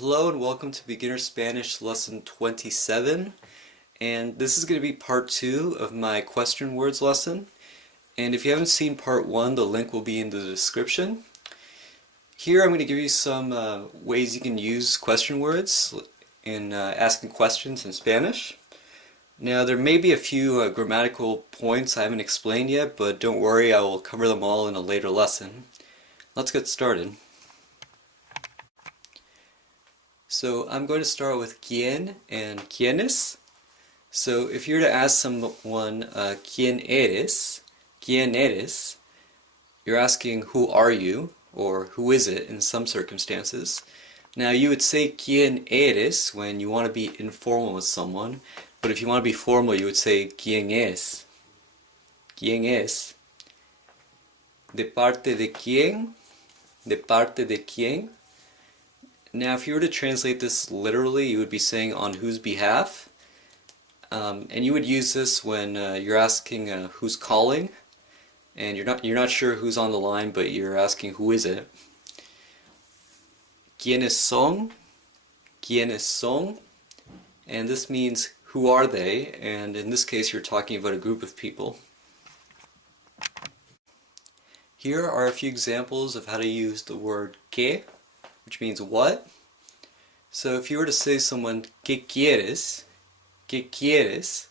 Hello and welcome to Beginner Spanish Lesson 27, and this is going to be part 2 of my question words lesson. And if you haven't seen part 1, the link will be in the description. Here I'm going to give you some ways you can use question words in asking questions in Spanish. Now there may be a few grammatical points I haven't explained yet, but don't worry, I will cover them all in a later lesson. Let's get started. So I'm going to start with quién and quiénes. So if you were to ask someone, ¿quién eres? ¿Quién eres? You're asking, who are you? Or who is it in some circumstances. Now you would say ¿quién eres? When you want to be informal with someone. But if you want to be formal, you would say ¿quién es? ¿Quién es? ¿De parte de quién? ¿De parte de quién? Now, if you were to translate this literally, you would be saying on whose behalf, and you would use this when you're asking who's calling, and you're not sure who's on the line, but you're asking who is it. ¿Quiénes son? ¿Quiénes son? And this means who are they, and in this case, you're talking about a group of people. Here are a few examples of how to use the word que, which means what. So if you were to say to someone, ¿qué quieres? ¿Qué quieres?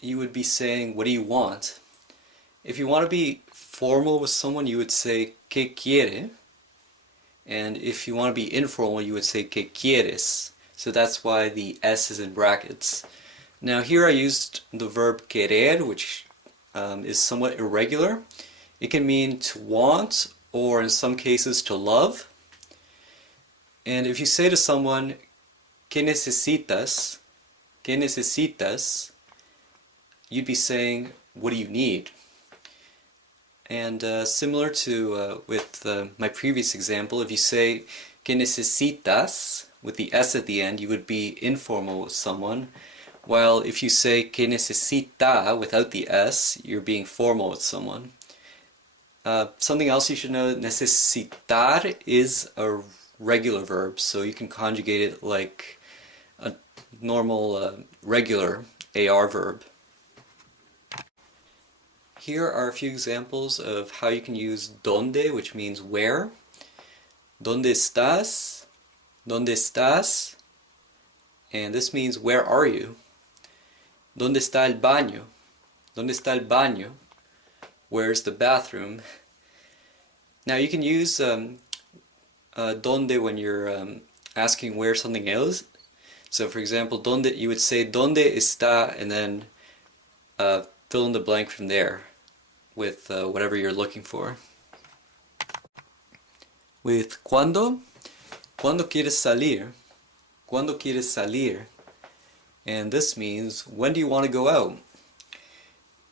You would be saying, what do you want? If you want to be formal with someone, you would say, ¿qué quiere? And if you want to be informal, you would say, ¿qué quieres? So that's why the S is in brackets. Now here I used the verb querer, which is somewhat irregular. It can mean to want, or in some cases to love. And if you say to someone, ¿qué necesitas? ¿Qué necesitas? You'd be saying, what do you need? And similar to with my previous example, if you say, ¿qué necesitas? With the S at the end, you would be informal with someone. While if you say, ¿qué necesita? Without the S, you're being formal with someone. Something else you should know, necesitar is a regular verb, so you can conjugate it like a normal regular AR verb. Here are a few examples of how you can use donde, which means where. ¿Dónde estás? ¿Dónde estás? And this means where are you? ¿Dónde está el baño? ¿Dónde está el baño? Where's the bathroom? Now you can use donde when you're asking where something is. So for example, donde, you would say donde está, and then fill in the blank from there with whatever you're looking for. With cuándo quieres salir? ¿Cuándo quieres salir? And this means, when do you want to go out?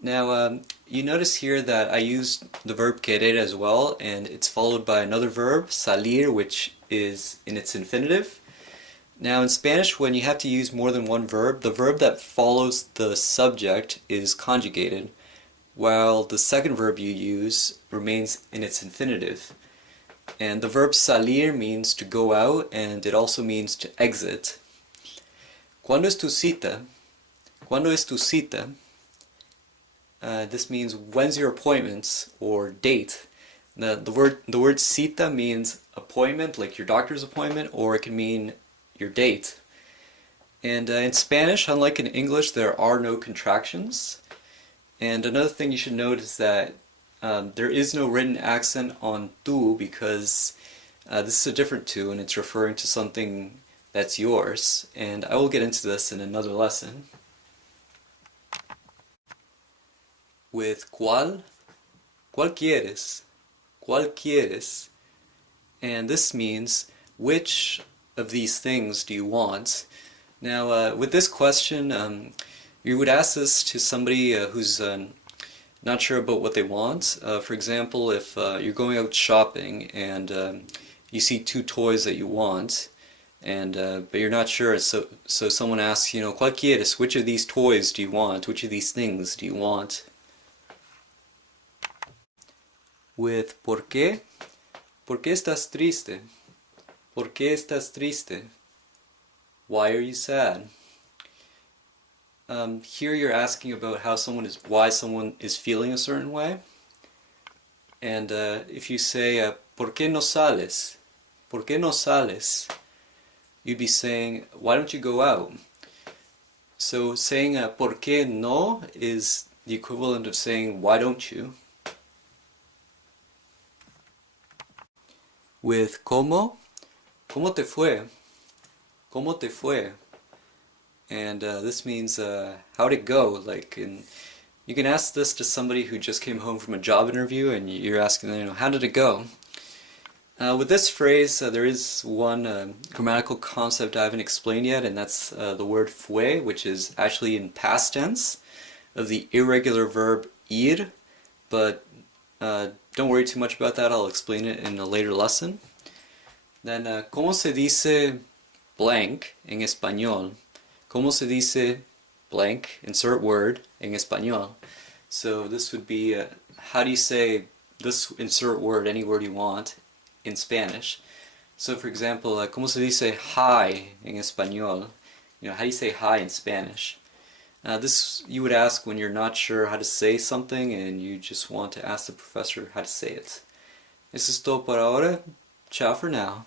Now, you notice here that I used the verb querer as well, and it's followed by another verb, salir, which is in its infinitive. Now, in Spanish, when you have to use more than one verb, the verb that follows the subject is conjugated, while the second verb you use remains in its infinitive. And the verb salir means to go out, and it also means to exit. ¿Cuándo es tu cita? ¿Cuándo es tu cita? This means when's your appointment or date. The word cita means appointment, like your doctor's appointment, or it can mean your date. And in Spanish, unlike in English, there are no contractions. And another thing you should note is that there is no written accent on tú, because this is a different tú and it's referring to something that's yours. And I will get into this in another lesson. With ¿cuál? ¿Cuál quieres? ¿Cuál quieres? And this means, which of these things do you want? Now, with this question, you would ask this to somebody who's not sure about what they want. For example, if you're going out shopping and you see two toys that you want, and but you're not sure, so someone asks, ¿cuál quieres? Which of these toys do you want? Which of these things do you want? With ¿por qué? ¿Por qué estás triste? ¿Por qué estás triste? Why are you sad? Here you're asking about why someone is feeling a certain way. And if you say, ¿Por qué no sales? ¿Por qué no sales? You'd be saying, why don't you go out? So saying ¿Por qué no? Is the equivalent of saying, why don't you? With ¿Cómo? ¿Cómo te fue? ¿Cómo te fue? And this means how'd it go? You can ask this to somebody who just came home from a job interview, and you're asking them, how did it go? With this phrase, there is one grammatical concept I haven't explained yet, and that's the word fue, which is actually in past tense of the irregular verb ir, but don't worry too much about that. I'll explain it in a later lesson. Then, ¿cómo se dice blank en español? ¿Cómo se dice blank, insert word, en español? So this would be, how do you say this insert word, any word you want, in Spanish? So for example, ¿cómo se dice hi en español? How do you say hi in Spanish? This you would ask when you're not sure how to say something and you just want to ask the professor how to say it. Eso es todo por ahora. Ciao for now.